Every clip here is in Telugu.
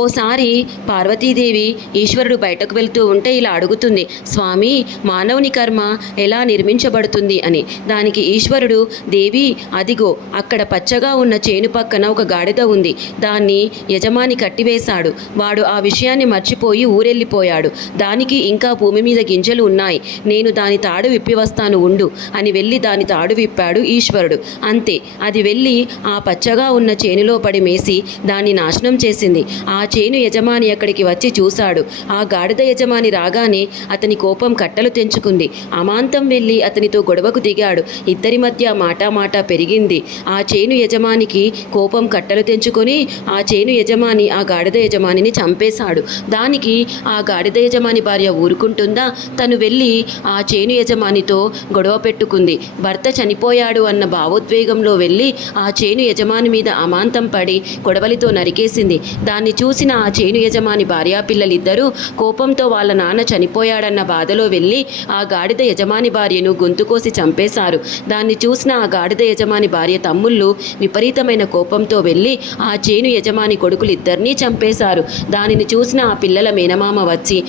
ఓసారి పార్వతీదేవి ఈశ్వరుడు బయటకు వెళ్తూ ఉంటే ఇలా అడుగుతుంది, స్వామి, మానవుని కర్మ ఎలా నిర్మించబడుతుంది అని. దానికి ఈశ్వరుడు, దేవి, అదిగో అక్కడ పచ్చగా ఉన్న చేను పక్కన ఒక గాడిద ఉంది, దాన్ని యజమాని కట్టివేశాడు. వాడు ఆ విషయాన్ని మర్చిపోయి ఊరెళ్ళిపోయాడు. దానికి ఇంకా భూమి మీద గింజలు ఉన్నాయి. నేను దాని తాడు విప్పి వస్తాను ఉండు అని వెళ్ళి దాని తాడు విప్పాడు ఈశ్వరుడు. అంతే, అది వెళ్ళి ఆ పచ్చగా ఉన్న చేనులో పడి మేసి దాన్ని నాశనం చేసింది. ఆ చేను యజమాని అక్కడికి వచ్చి చూశాడు. ఆ గాడిద యజమాని రాగానే అతని కోపం కట్టలు తెంచుకుంది. అమాంతం వెళ్ళి అతనితో గొడవకు దిగాడు. ఇద్దరి మధ్య మాట పెరిగింది. ఆ చేను యజమానికి కోపం కట్టలు తెంచుకొని ఆ చేను యజమాని ఆ గాడిద యజమానిని చంపేశాడు. దానికి ఆ గాడిద యజమాని భార్య ఊరుకుంటుందా? తను వెళ్ళి ఆ చేను యజమానితో గొడవ పెట్టుకుంది. భర్త చనిపోయాడు అన్న భావోద్వేగంలో వెళ్ళి ఆ చేను యజమాని మీద అమాంతం పడి కొడవలితో నరికేసింది. దాన్ని చూసిన ఆ చేను యజమాని భార్యాపిల్లలిద్దరూ కోపంతో వాళ్ళ నాన్న చనిపోయాడన్న బాధలో వెళ్ళి ఆ గాడిద యజమాని భార్యను గొంతుకోసి చంపేశారు. దాన్ని చూసిన ఆ గాడిద యజమాని భార్య తమ్ముళ్ళు విపరీతమైన కోపంతో వెళ్ళి ఆ చేను యజమాని కొడుకులిద్దరినీ చంపేశారు. దానిని చూసిన ఆ పిల్లల మేనమామ వచ్చి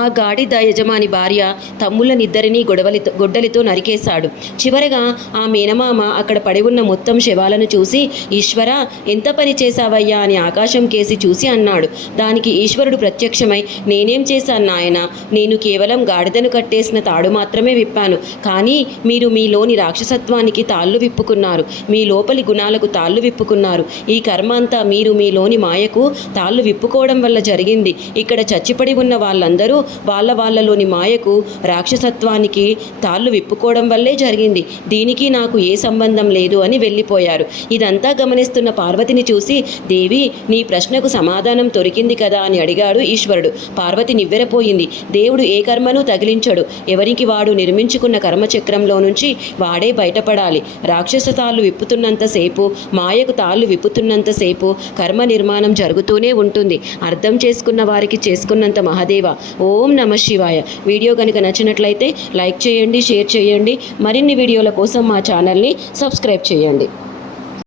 ఆ గాడిద యజమాని భార్య తమ్ముళ్ళనిద్దరినీ గొడ్డలితో నరికేశాడు. చివరగా ఆ మేనమామ అక్కడ పడి ఉన్న మొత్తం శవాలను చూసి, ఈశ్వర, ఎంత పని చేశావయ్యా అని ఆకాశం కేసి చూసి అన్నాడు. దానికి ఈశ్వరుడు ప్రత్యక్షమై, నేనేం చేశాను నాయన, నేను కేవలం గాడిదను కట్టేసిన తాడు మాత్రమే విప్పాను. కానీ మీరు మీలోని రాక్షసత్వానికి తాళ్ళు విప్పుకున్నారు, మీ లోపలి గుణాలకు తాళ్ళు విప్పుకున్నారు. ఈ కర్మ అంతా మీరు మీలోని మాయకు తాళ్ళు విప్పుకోవడం వల్ల జరిగింది. ఇక్కడ చచ్చిపడి ఉన్న వాళ్ళందరూ వాళ్ళలోని మాయకు, రాక్షసత్వానికి తాళ్ళు విప్పుకోవడం వల్లే జరిగింది. దీనికి నాకు ఏ సంబంధం లేదు అని వెళ్ళిపోయారు. ఇదంతా గమనిస్తున్న పార్వతిని చూసి, దేవి, నీ ప్రశ్నకు సమాధానం దొరికింది కదా అని అడిగాడు ఈశ్వరుడు. పార్వతి నివ్వెరపోయింది. దేవుడు ఏ కర్మను తగిలించడు. ఎవరికి వాడు నిర్మించుకున్న కర్మచక్రంలో నుంచి వాడే బయటపడాలి. రాక్షస తాళ్ళు విప్పుతున్నంతసేపు, మాయకు తాళ్ళు విప్పుతున్నంతసేపు కర్మ నిర్మాణం జరుగుతూనే ఉంటుంది. అర్థం చేసుకున్న వారికి చేసుకున్నంత మహాదేవ. ఓం నమ శివాయ. వీడియో కనుక నచ్చినట్లయితే లైక్ చేయండి, షేర్ చేయండి. మరిన్ని వీడియోల కోసం మా ఛానల్ని సబ్స్క్రైబ్ చేయండి.